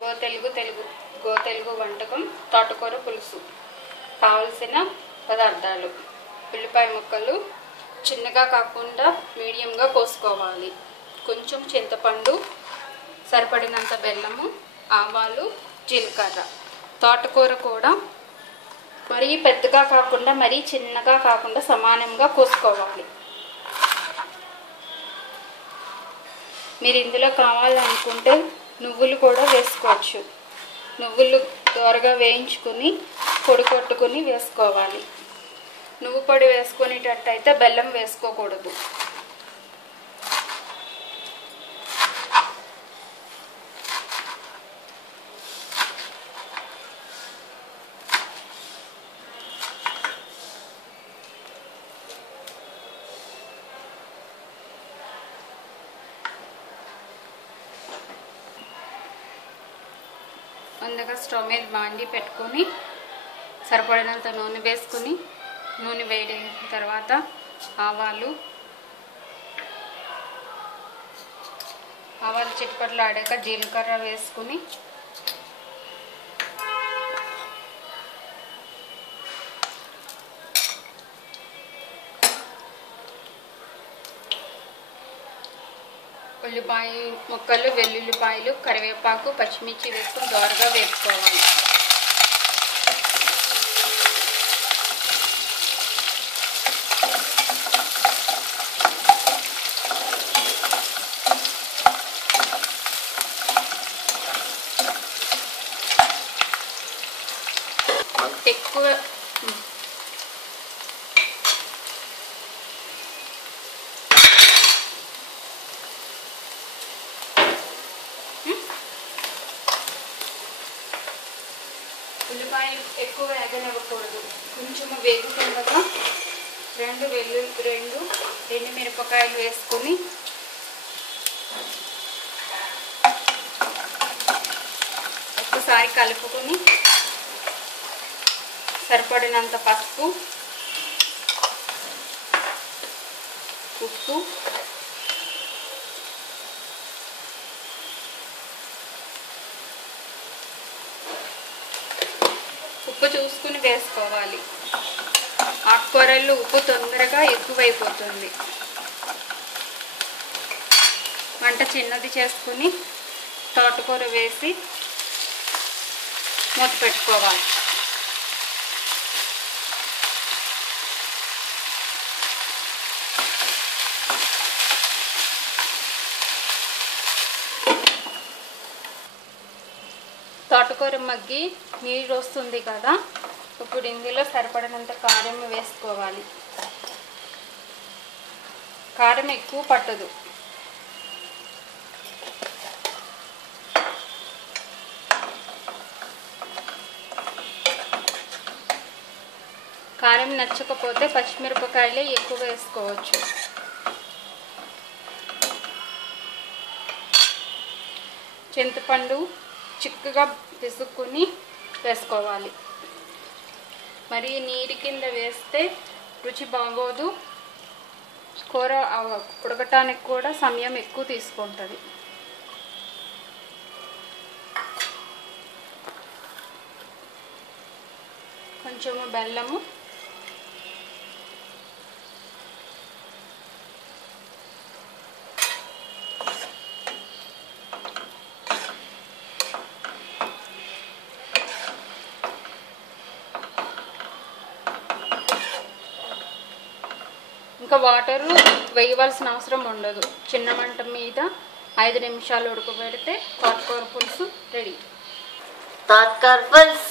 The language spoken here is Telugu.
గో తెలుగు వంటకం తోటకూర పులుసు. కావలసిన పదార్థాలు: ఉల్లిపాయ ముక్కలు చిన్నగా కాకుండా మీడియంగా కోసుకోవాలి, కొంచెం చింతపండు, సరిపడినంత బెల్లము, ఆవాలు, జీలకర్ర. తోటకూర కూడా మరీ పెద్దగా కాకుండా మరీ చిన్నగా కాకుండా సమానంగా కోసుకోవాలి. మీరు ఇందులో కావాలనుకుంటే నువ్వులు కూడా వేసుకోవచ్చు. నువ్వులు త్వరగా వేయించుకుని పొడి కొట్టుకుని వేసుకోవాలి. నువ్వు పొడి వేసుకునేటట్టయితే బెల్లం వేసుకోకూడదు. ముందుగా స్టవ్ మీద బాండి పెట్టుకొని సరిపడినంత నూనె వేసుకుని, నూనె వేడిన తర్వాత ఆవాలు చిట్పట్లు ఆడాక జీలకర్ర వేసుకుని ఉల్లిపాయ ముక్కలు, వెల్లుల్లిపాయలు, కరివేపాకు, పచ్చిమిర్చి వేసుకొని దోరగా వేసుకోవాలి. ఎక్కువ ఉల్లిపాయలు ఎక్కువ వేగనివ్వకూడదు. కొంచెం వేగుతుండగా రెండు మిరపకాయలు వేసుకొని ఒకసారి కలుపుకొని సరిపడినంత పసుపు, ఉప్పు, చూసుకుని వేసుకోవాలి. ఆకుకూరల్లో ఉప్పు తొందరగా ఎక్కువైపోతుంది. మంట చిన్నది చేసుకుని తోటకూర వేసి మూత పెట్టుకోవాలి. తోటకూర మగ్గి నీరు వస్తుంది కదా, ఇప్పుడు ఇందులో సరిపడినంత కారం వేసుకోవాలి. కారం ఎక్కువ పట్టదు. కారం నచ్చకపోతే పచ్చిమిరపకాయలే ఎక్కువ వేసుకోవచ్చు. చింతపండు చిక్కగా పిసుక్కుని వేసుకోవాలి. మరి నీరు కింద వేస్తే రుచి బాగోదు. కూర ఉడకటానికి కూడా సమయం ఎక్కువ తీసుకుంటుంది. కొంచెము బెల్లము, ఇంకా వాటరు వేయవలసిన అవసరం ఉండదు. చిన్న మంట మీద 5 నిమిషాలు ఉడకబెడితే తోటకూర పులుసు రెడీ. తోటకూర పులుసు